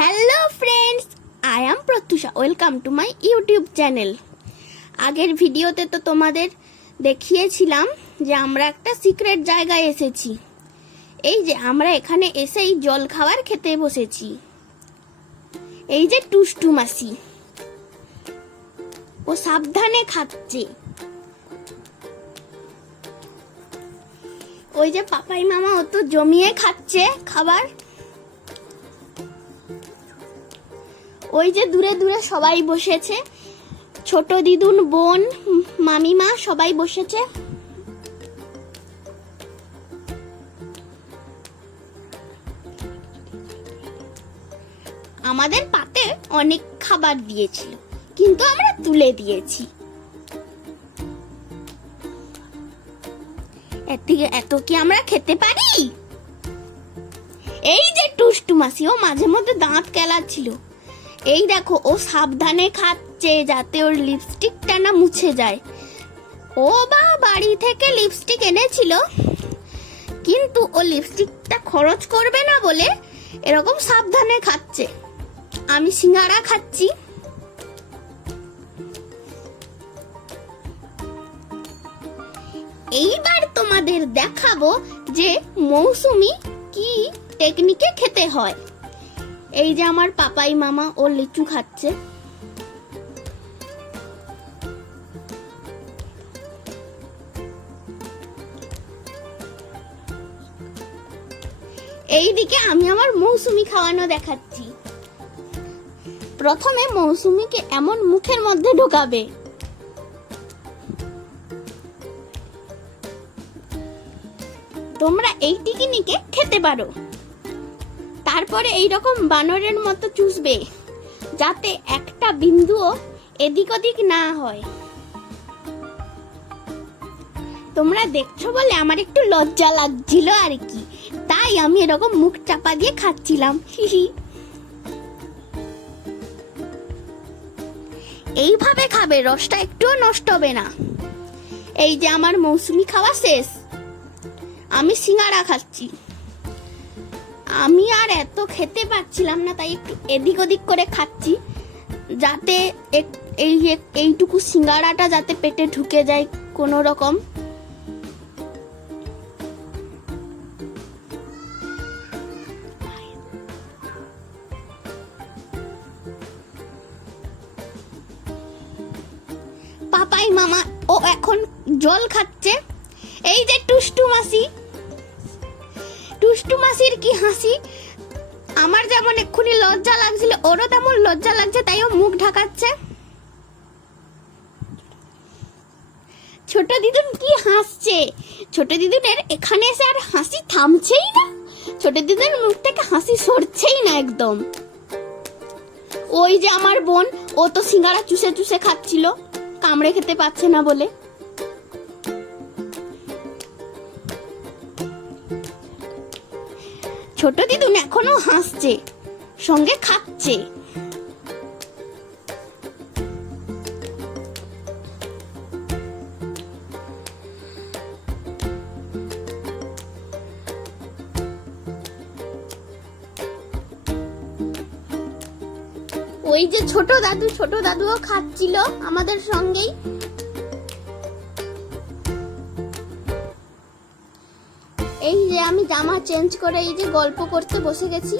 Hello friends, I am Pratyusha. Welcome to my YouTube channel. আগের ভিডিওতে তো তোমাদের দেখিয়েছিলাম যে আমরা একটা সিক্রেট জায়গায় এসেছি। এই যে আমরা এখানে এসেই জল খাবার খেতে বসেছি। এই যে টুসটু মাসি, ও সাবধানে খাচ্ছে। ওই যে পাপাই মামা, ও তো জমিয়ে খাচ্ছে খাবার। ওই যে দূরে দূরে সবাই বসেছে, ছোট দিদুন, বোন, মামিমা সবাই বসেছে। আমাদের পাতে অনেক খাবার দিয়েছিল, কিন্তু আমরা তুলে দিয়েছি। এত কি আমরা খেতে পারি? এই যে টুসটু মাসি, ও মাঝে মধ্যে দাঁত কেলাচ্ছিল। এই দেখো, ও সাবধানে খাচ্ছে যাতে ওর লিপস্টিকটা না মুছে যায়। ও বাড়ি থেকে লিপস্টিক এনেছিল, কিন্তু ও লিপস্টিকটা খরচ করবে না বলে এরকম সাবধানে খাচ্ছে। আমি সিঙ্গারা খাচ্ছি। এইবার তোমাদের দেখাবো যে মৌসুমী কি টেকনিকে খেতে হয়। এই যে আমার পাপাই মামা, ও লিচু খাচ্ছে। এইদিকে আমি আমার মৌসুমী খাওয়ানো দেখাচ্ছি। প্রথমে মৌসুমীকে এমন মুখের মধ্যে ঢোকাবে, তোমরা এই টিকিনিকে খেতে পারো। তারপরে এইরকম বানরের মতো চুষবে, যাতে একটা বিন্দুও এদিক ওদিক না হয়। তোমরা দেখছো বলে আমার একটু লজ্জা লাগছিল আর কি, তাই আমি এরকম মুখ চাপা দিয়ে খাচ্ছিলাম। এইভাবে খাবে, রসটা একটুও নষ্ট হবে না। এই যে আমার মৌসুমী খাওয়া শেষ, আমি সিঙ্গারা খাচ্ছি। আমি আর এত খেতে পারছিলাম না, তাই একটু এদিক ওদিক করে খাচ্ছি, যাতে এইটুকু সিঙ্গারাটা যাতে পেটে ঢুকে যায় কোনো রকম। পাপাই মামা, ও এখন জল খাচ্ছে। এই যে টুসটু মাসি, টুসটু মাসির কি হাসি! আমার যেমন এক্ষুনি লজ্জা লাগছিল, ওরও তেমন লজ্জা লাগছে, তাই ও মুখ ঢাকাচ্ছে। ছোট দিদুন কি হাসছে! ছোট দিদুনের এখানে এসে আর হাসি থামছেই না। ছোট দিদুনের মুখ থেকে হাসি সরছেই না একদম। ওই যে আমার বোন, ও তো সিঙ্গারা চুষে চুষে খাচ্ছিল, কামড়ে খেতে পাচ্ছে না বলে। ছোট দিদুন এখনো হাসছে, সঙ্গে খাচ্ছে। ওই যে ছোট দাদুও খাচ্ছিল আমাদের সঙ্গেই। এই যে আমি জামা চেঞ্জ করে এই যে গল্প করতে বসে গেছি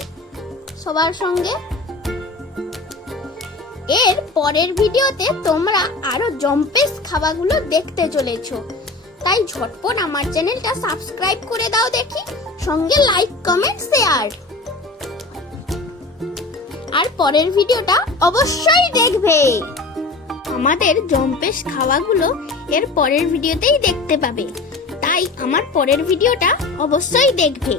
সবার সঙ্গে। এর পরের ভিডিওতে তোমরা আরো জম্পেস খাবারগুলো দেখতে চলেছো, তাই ঝটপট আমার চ্যানেলটা সাবস্ক্রাইব করে দাও দেখি, সঙ্গে লাইক, কমেন্ট, শেয়ার। আর পরের ভিডিওটা অবশ্যই দেখবে। আমাদের জম্পেস খাওয়াগুলো এর পরের ভিডিওতেই দেখতে পাবে, তাই আমার পরের ভিডিওটা অবশ্যই দেখবে।